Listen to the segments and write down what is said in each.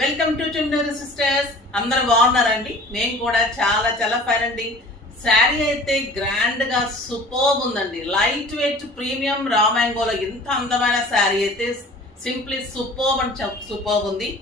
Welcome to Chunduru sisters. అందరూ బాగున్నారండి? నేను కూడా చాలా చాలా ఫైన్ అండి. శారీ అయితే గ్రాండ్ గా సూపర్బ్ ఉందండి. లైట్ వెయిట్ ప్రీమియం రా మ్యాంగోలో ఇంత అందమైన శారీ అయితే సింప్లీ సూపర్బ్ అండ్ సూపర్బ్ ఉంది.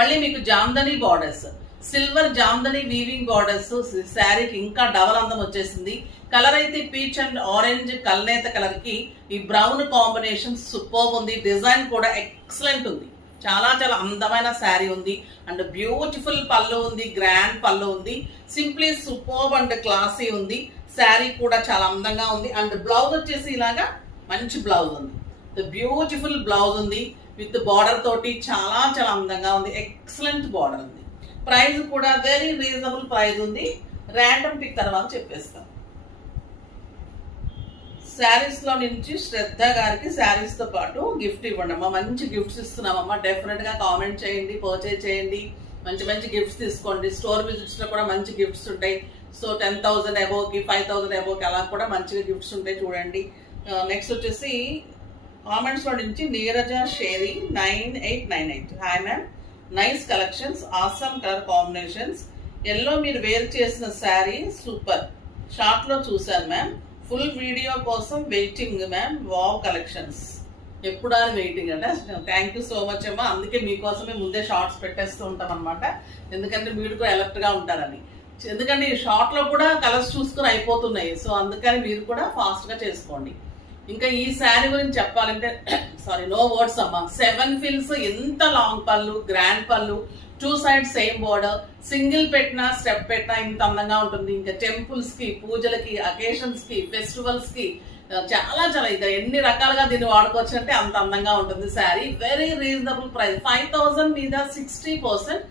మళ్ళీ మీకు Jamdani borders, silver Jamdani weaving borders శారీకి ఇంకా డబల్ అందం వచ్చేసింది. కలర్ అయితే పీచ్ అండ్ ఆరెంజ్ కల్నేత కలర్ కి ఈ బ్రౌన్ కాంబినేషన్ సూపర్బ్ ఉంది. డిజైన్ కూడా ఎక్సలెంట్ ఉంది. చాలా చాలా అందమైన శారీ ఉంది అండ్ బ్యూటిఫుల్ పళ్ళు ఉంది, గ్రాండ్ పళ్ళు ఉంది, సింప్లీ సూపర్బ్ అండ్ క్లాసీ ఉంది. శారీ కూడా చాలా అందంగా ఉంది అండ్ బ్లౌజ్ వచ్చేసి ఇలాగా మంచి బ్లౌజ్ ఉంది. బ్యూటిఫుల్ బ్లౌజ్ ఉంది విత్ బార్డర్ తోటి చాలా చాలా అందంగా ఉంది. ఎక్సలెంట్ బార్డర్ ఉంది. ప్రైస్ కూడా వెరీ రీజనబుల్ ప్రైస్ ఉంది. ర్యాండమ్ పిక్ తర్వాత చెప్పేస్తాం. శారీస్ లో నుంచి శ్రద్ధ గారికి శారీస్ తో పాటు గిఫ్ట్ ఇవ్వండి అమ్మా. మంచి గిఫ్ట్స్ ఇస్తున్నామమ్మా. డెఫినెట్ గా కామెంట్ చేయండి, పర్చేజ్ చేయండి, మంచి మంచి గిఫ్ట్స్ తీసుకోండి. స్టోర్ విజిట్స్ లో కూడా మంచి గిఫ్ట్స్ ఉంటాయి. సో 10,000 అబోవ్ కి 5,000 అబోవ్ కి అలా కూడా మంచిగా గిఫ్ట్స్ ఉంటాయి, చూడండి. నెక్స్ట్ వచ్చేసి కామెంట్స్ లో నుంచి నీరజ షేరీ 9898. Hi ma'am, nice collections, awesome colour combinations. Yellow మీరు వేర్ చేసిన శారీ సూపర్. షార్ట్ లో చూసాను మ్యామ్. ఫుల్ వీడియో కోసం వెయిటింగ్ మ్యామ్. Wow collections. ఎప్పుడు అని వెయిటింగ్ అంటే థ్యాంక్ యూ సో మచ్ అమ్మా. అందుకే మీకోసమే ముందే షార్ట్స్ పెట్టేస్తూ ఉంటాం అనమాట. ఎందుకంటే మీరు కూడా అలర్ట్ గా ఉంటారని. ఎందుకంటే ఈ షార్ట్ లో కూడా కలర్స్ చూసుకుని అయిపోతున్నాయి. సో అందుకని మీరు కూడా ఫాస్ట్ గా చేసుకోండి. ఇంకా ఈ శారీ గురించి చెప్పాలంటే సారీ, నో వర్డ్స్ అమ్మా. 7 ఫిల్స్, ఎంత లాంగ్ పళ్ళు, గ్రాండ్ పళ్ళు, 2 సైడ్స్ సేమ్ బోర్డర్, సింగిల్ పెట్టినా స్టెప్ పెట్టినా ఇంత అందంగా ఉంటుంది. ఇంకా టెంపుల్స్ కి, పూజలకి, అకేషన్స్ కి, ఫెస్టివల్స్ కి చాలా చాలా ఇంకా ఎన్ని రకాలుగా దీన్ని వాడుకోవచ్చు అంటే అంత అందంగా ఉంటుంది శారీ. Very reasonable price. 5,000 మీద 60%,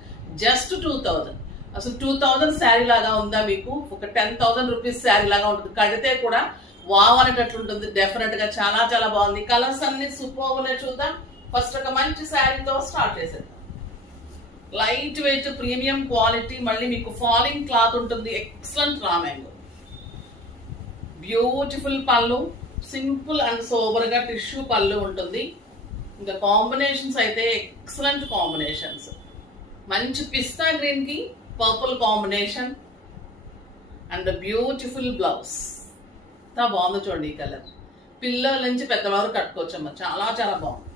జస్ట్ 2,000. అసలు 2,000 శారీ లాగా ఉందా మీకు? ఒక 10,000 రూపీస్ శారీ లాగా ఉంటుంది. కడితే కూడా వావ్ అనేటట్లు ఉంటుంది. డెఫినెట్ గా చాలా చాలా బాగుంది. కలర్స్ అన్ని సూపర్బ్. చూద్దాం. ఫస్ట్ ఒక మంచి శారీతో స్టార్ట్ చేసేది. లైట్ వెయిట్ ప్రీమియం క్వాలిటీ, మళ్ళీ మీకు ఫాలింగ్ క్లాత్ ఉంటుంది. Excellent raw mango. బ్యూటిఫుల్ పళ్ళు, సింపుల్ అండ్ సోబర్ గా టిష్యూ పళ్ళు ఉంటుంది. ఇంకా కాంబినేషన్స్ అయితే ఎక్సలెంట్ కాంబినేషన్స్. మంచి పిస్తా గ్రీన్ కి purple combination and beautiful blouse. ఎంత బాగుందో చూడండి. ఈ కలర్ పిల్లల నుంచి పెద్దవారు కట్టుకోవచ్చమ్మా. చాలా చాలా బాగుంది.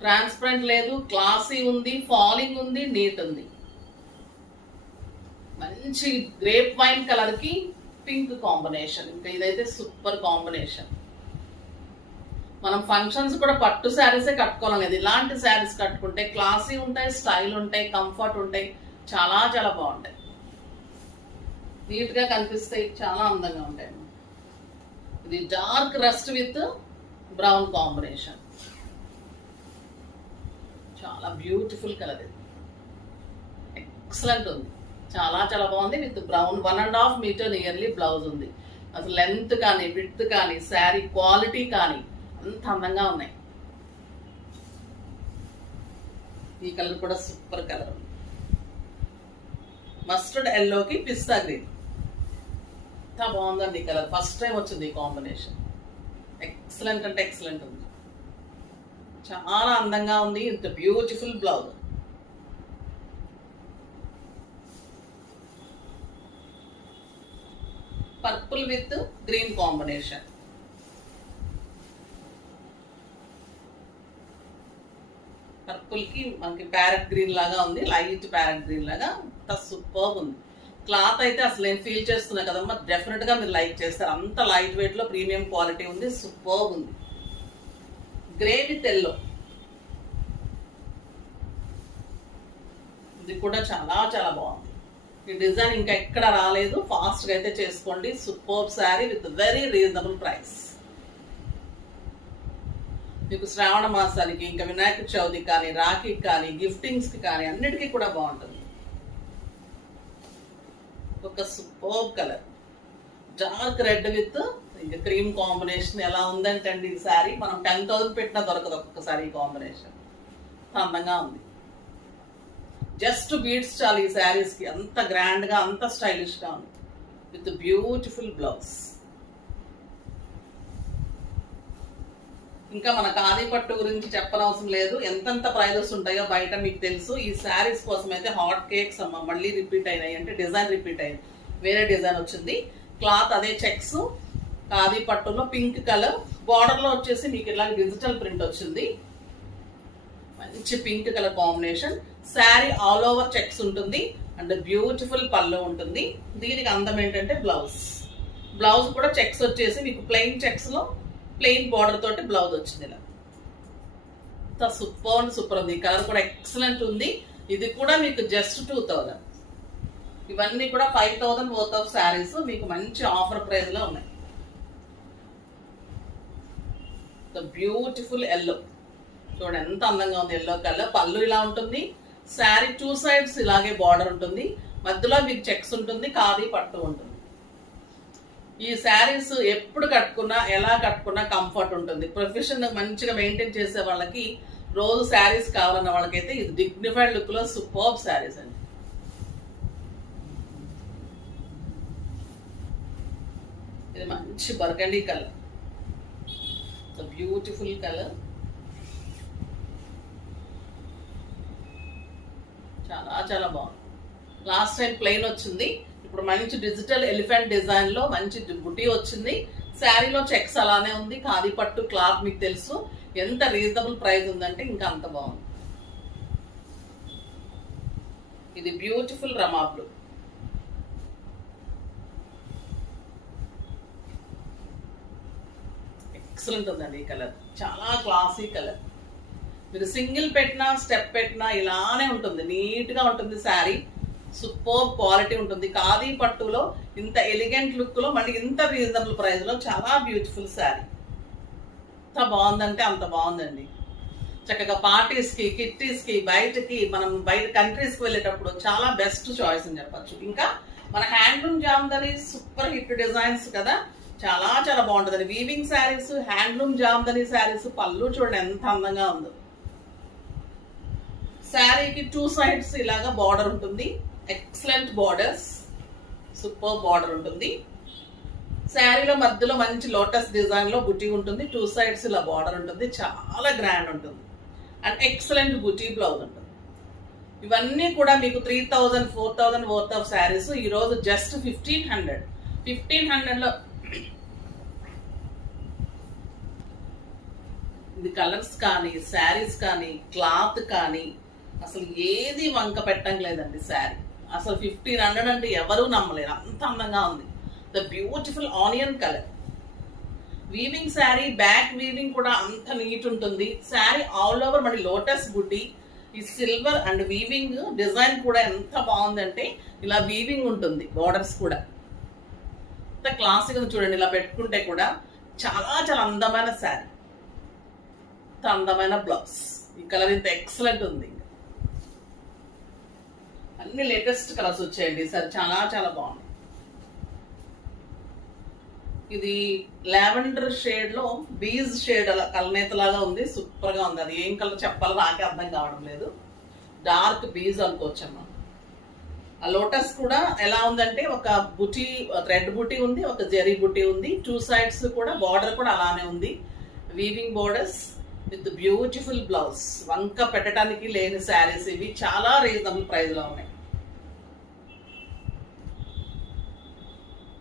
ట్రాన్స్పరెంట్ లేదు, క్లాసీ ఉంది, ఫాలింగ్ ఉంది, నీట్ ఉంది. మంచి గ్రేప్ వైన్ కలర్ కి పింక్ కాంబినేషన్. ఇంకా ఇదైతే సూపర్ కాంబినేషన్. మనం ఫంక్షన్స్ కూడా పట్టు శారీసే కట్టుకోవాలి. ఇలాంటి శారీస్ కట్టుకుంటే క్లాసీ ఉంటాయి, స్టైల్ ఉంటాయి, కంఫర్ట్ ఉంటాయి, చాలా చాలా బాగుంటాయి. నీట్ గా కనిపిస్తాయి, చాలా అందంగా ఉంటాయి. ఇది dark rust with brown combination. చాలా బ్యూటిఫుల్ కలర్. ఇది ఎక్సలెంట్ ఉంది. చాలా చాలా బాగుంది. With brown 1.5 metre nearly blouse ఉంది. అసలు లెంత్ కానీ, విడ్త్ కానీ, శారీ క్వాలిటీ కానీ అంత అందంగా ఉన్నాయి. ఈ కలర్ కూడా సూపర్ కలర్ ఉంది. మస్టర్డ్ ఎల్లోకి పిస్తా గ్రీన్. ఎంత బాగుందండి ఈ కలర్. ఫస్ట్ టైం వచ్చింది ఈ కాంబినేషన్. ఎక్సలెంట్ అంటే ఎక్సలెంట్ ఉంది. చాలా అందంగా ఉంది. ఇంత beautiful blouse. Purple with green combination. Purple కి మనకి ప్యారెట్ గ్రీన్ లాగా ఉంది. లైట్ ప్యారెట్ గ్రీన్ లాగా అంత సూపర్ ఉంది. క్లాత్ అయితే అసలు నేను ఫీల్ చేస్తున్నా కదమ్మా. డెఫినెట్ గా మీరు లైక్ చేస్తారు. అంత లైట్ వెయిట్ లో ప్రీమియం క్వాలిటీ ఉంది. సూపర్ ఉంది. Grey with yellow. ఇది కూడా చాలా చాలా బాగుంది. ఈ డిజైన్ ఇంకా ఎక్కడ రాలేదు. ఫాస్ట్ గా అయితే చేసుకోండి. Super sari with very reasonable price. మీకు శ్రావణ మాసానికి, ఇంకా వినాయక చవితి కానీ, రాఖీకి కానీ, గిఫ్టింగ్స్ కి కానీ అన్నిటికీ కూడా బాగుంటుంది. ఒక super colour dark red with ఇంకా క్రీమ్ కాంబినేషన్. ఎలా ఉందంటే అండి ఈ శారీ మనం 10,000 పెట్టినా దొరకదు ఒక్కొక్కసారి ఈ కాంబినేషన్. అందంగా ఉంది. జస్ట్ బీడ్స్ చాలు ఈ శారీస్ కి. అంత గ్రాండ్ గా, అంత స్టైలిష్ గా ఉంది విత్ బ్యూటిఫుల్ బ్లౌజ్. ఇంకా మన ఖాదీ పట్టు గురించి చెప్పనవసరం లేదు, ఎంతెంత ప్రైజెస్ ఉంటాయో బయట మీకు తెలుసు. ఈ శారీస్ కోసం అయితే హాట్ కేక్స్ అమ్మ, మళ్ళీ రిపీట్ అయినాయి, అంటే డిజైన్ రిపీట్ అయింది, వేరే డిజైన్ వచ్చింది. క్లాత్ అదే చెక్స్, ఖాదీ పట్టులో పింక్ కలర్, బార్డర్లో వచ్చేసి మీకు ఇలా డిజిటల్ ప్రింట్ వచ్చింది, మంచి pink colour combination. Sari all over checks ఉంటుంది అండ్ బ్యూటిఫుల్ పళ్ళు ఉంటుంది. దీనికి అందం ఏంటంటే బ్లౌజ్ కూడా చెక్స్ వచ్చేసి మీకు ప్లెయిన్ చెక్స్ లో ప్లెయిన్ బార్డర్ తోటి బ్లౌజ్ వచ్చింది. ఇలా సూపర్ ఉంది, కలర్ కూడా ఎక్సలెంట్ ఉంది. ఇది కూడా మీకు జస్ట్ 2000. ఇవన్నీ కూడా 5000 వర్త్ ఆఫ్ శారీస్ మీకు మంచి ఆఫర్ ప్రైస్ లో ఉన్నాయి. బ్యూటిఫుల్ ఎల్లో చూడండి ఎంత అందంగా ఉంది, ఎల్లో కలర్. పళ్ళు ఇలా ఉంటుంది, శారీ 2 సైడ్స్ ఇలాగే బార్డర్ ఉంటుంది, మధ్యలో మీకు చెక్స్ ఉంటుంది, ఖాదీ పట్టు ఉంటుంది. ఈ శారీస్ ఎప్పుడు కట్టుకున్నా ఎలా కట్టుకున్నా కంఫర్ట్ ఉంటుంది. ప్రొఫెషన్ మంచిగా మెయింటైన్ చేసే వాళ్ళకి, రోజు శారీస్ కావాలన్న వాళ్ళకైతే ఇది డిగ్నిఫైడ్ లుక్ లో సూపర్బ్ శారీస్ అండి. ఇది మంచి బర్గండీ కలర్, బ్యూటిఫుల్ కలర్, చాలా బాగుంది. లాస్ట్ టైం ప్లెయిన్ వచ్చింది, ఇప్పుడు మంచి డిజిటల్ ఎలిఫెంట్ డిజైన్ లో మంచి బుటీ వచ్చింది. శారీలో చెక్స్ అలానే ఉంది, ఖాదీ పట్టు క్లాత్ మీకు తెలుసు. ఎంత రీజనబుల్ ప్రైస్ ఉందంటే ఇంకా అంత బాగుంది. ఇది బ్యూటిఫుల్ రమా బ్లూ, ఎక్సలెంట్ ఉందండి ఈ కలర్, చాలా క్లాసీ కలర్. మీరు సింగిల్ పెట్టినా స్టెప్ పెట్టినా ఇలానే ఉంటుంది, నీట్ గా ఉంటుంది శారీ, సూపర్ క్వాలిటీ ఉంటుంది. ఖాదీ పట్టులో ఇంత ఎలిగెంట్ లుక్ లో మళ్ళీ ఇంత రీజనబుల్ ప్రైస్ లో చాలా బ్యూటిఫుల్ శారీ. ఎంత బాగుందంటే అంత బాగుందండి. చక్కగా పార్టీస్ కి, కిట్టీస్ కి, బయటకి, మనం బయట కంట్రీస్ కి వెళ్ళేటప్పుడు చాలా బెస్ట్ చాయిస్ అని చెప్పచ్చు. ఇంకా మన handloom Jamdani super hit designs కదా, చాలా బాగుంటుంది. వీవింగ్ శారీస్, హ్యాండ్లూమ్ జామ్దాని శారీస్, పళ్ళు చూడండి ఎంత అందంగా ఉందో. శారీకి 2 సైడ్స్ ఇలాగా బార్డర్ ఉంటుంది, ఎక్సలెంట్ బార్డర్స్, సూపర్ బార్డర్ ఉంటుంది. శారీలో మధ్యలో మంచి లోటస్ డిజైన్ లో బుటీ ఉంటుంది, 2 సైడ్స్ ఇలా బార్డర్ ఉంటుంది, చాలా గ్రాండ్ ఉంటుంది అండ్ ఎక్సలెంట్ బుటీ బ్లౌజ్ ఉంటుంది. ఇవన్నీ కూడా మీకు 3000, 4000 వర్త్ ఆఫ్ శారీస్ ఈ రోజు జస్ట్ 1500 లో. ఇది కలర్స్ కానీ, శారీస్ కానీ, క్లాత్ కానీ అసలు ఏది వంక పెట్టడం లేదండి. శారీ అసలు 1500 అంటే ఎవరూ నమ్మలేరు, అంత అందంగా ఉంది. The beautiful onion colour, weaving sari, back weaving కూడా అంత నీట్ ఉంటుంది. శారీ ఆల్ ఓవర్ మరి లోటస్ బుట్టి, ఈ సిల్వర్ అండ్ వీవింగ్ డిజైన్ కూడా ఎంత బాగుందంటే ఇలా వీవింగ్ ఉంటుంది, బార్డర్స్ కూడా ఎంత క్లాసిక్ చూడండి. ఇలా పెట్టుకుంటే కూడా చాలా అందమైన శారీ, ఎంత అందమైన బ్లౌజ్. ఈ కలర్ ఇంత ఎక్సలెంట్ ఉంది. అన్ని లేటెస్ట్ కలర్స్ వచ్చాయండి సార్, చాలా బాగుంది. ఇది లావెండర్ షేడ్ లో బీజ్ షేడ్ అలా కలనేత లాగా ఉంది, సూపర్ గా ఉంది. అది ఏం కలర్ చెప్పాలో నాకే అర్థం కావడం లేదు. డార్క్ బీజ్ అనుకోవచ్చమ్మా. ఆ లోటస్ కూడా ఎలా ఉందంటే ఒక బుటీ, థ్రెడ్ బుటీ ఉంది, ఒక జెరీ బుటీ ఉంది, 2 సైడ్స్ కూడా బార్డర్ కూడా అలానే ఉంది. Weaving borders with beautiful blouse. వంక పెట్టడానికి లేని శారీస్ ఇవి, చాలా రీజనబుల్ ప్రైస్ లో ఉన్నాయి.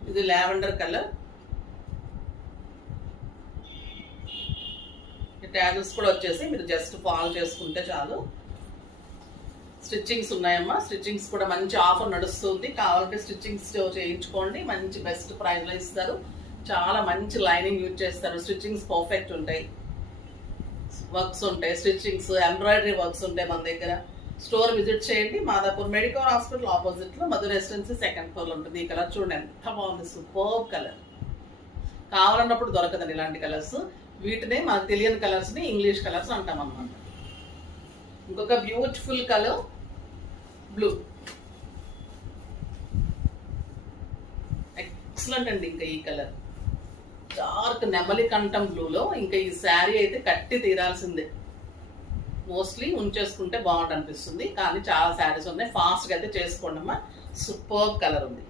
ఇది లావెండర్ కలర్, ట్యాజెస్ కూడా వచ్చేసి మీరు జస్ట్ ఫాలో చేసుకుంటే చాలు. స్టిచ్చింగ్స్ ఉన్నాయమ్మా, స్టిచ్చింగ్స్ కూడా మంచి ఆఫర్ నడుస్తుంది, కావాలంటే స్టిచ్చింగ్స్ చేయించుకోండి, మంచి బెస్ట్ ప్రైస్ లో ఇస్తారు. చాలా మంచి లైనింగ్ యూజ్ చేస్తారు, స్టిచ్చింగ్స్ పర్ఫెక్ట్ ఉంటాయి, వర్క్స్ ఉంటాయి, స్టిచ్చింగ్స్, ఎంబ్రాయిడరీ వర్క్స్ ఉంటాయి మన దగ్గర. స్టోర్ విజిట్ చేయండి, మాదాపూర్ మెడికల్ హాస్పిటల్ ఆపోజిట్ లో మధుర రెసిడెన్సీ 2nd floor లో ఉంటుంది. ఈ కలర్ చూడండి ఎంత బాగుంది, సూపర్ కలర్. కావాలన్నప్పుడు దొరకదండి ఇలాంటి కలర్స్, వీటినే మనకు తెలియని కలర్స్ ని ఇంగ్లీష్ కలర్స్ అంటాం అన్నమాట. ఇంకొక బ్యూటిఫుల్ కలర్ బ్లూ, ఎక్సలెంట్ అండి. ఇంకా ఈ కలర్ డార్క్ నెమలి కంఠం బ్లూలో ఇంకా ఈ శారీ అయితే కట్టి తీరాల్సిందే. మోస్ట్లీ ఉంచేసుకుంటే బాగుంటుంది అనిపిస్తుంది, కానీ చాలా శారీస్ ఉన్నాయి, ఫాస్ట్గా అయితే చేసుకోండి అమ్మా. సూపర్ కలర్ ఉంది,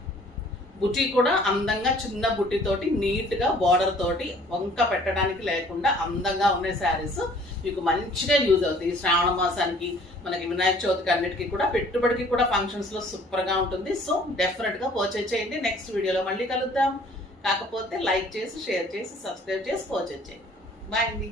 బుటీ కూడా అందంగా చిన్న బుట్టితోటి నీట్గా బార్డర్ తోటి వంక పెట్టడానికి లేకుండా అందంగా ఉన్న శారీస్ మీకు మంచిగా యూజ్ అవుతాయి. ఈ శ్రావణ మాసానికి మనకి వినాయక చవితికి అన్నిటికీ కూడా పెట్టుబడికి కూడా ఫంక్షన్స్లో సూపర్గా ఉంటుంది. సో డెఫినెట్గా పర్చేజ్ చేయండి. నెక్స్ట్ వీడియోలో మళ్ళీ కలుద్దాం. కాకపోతే లైక్ చేసి షేర్ చేసి సబ్స్క్రైబ్ చేసి పర్చేజ్ చేయండి. బాయ్ అండి.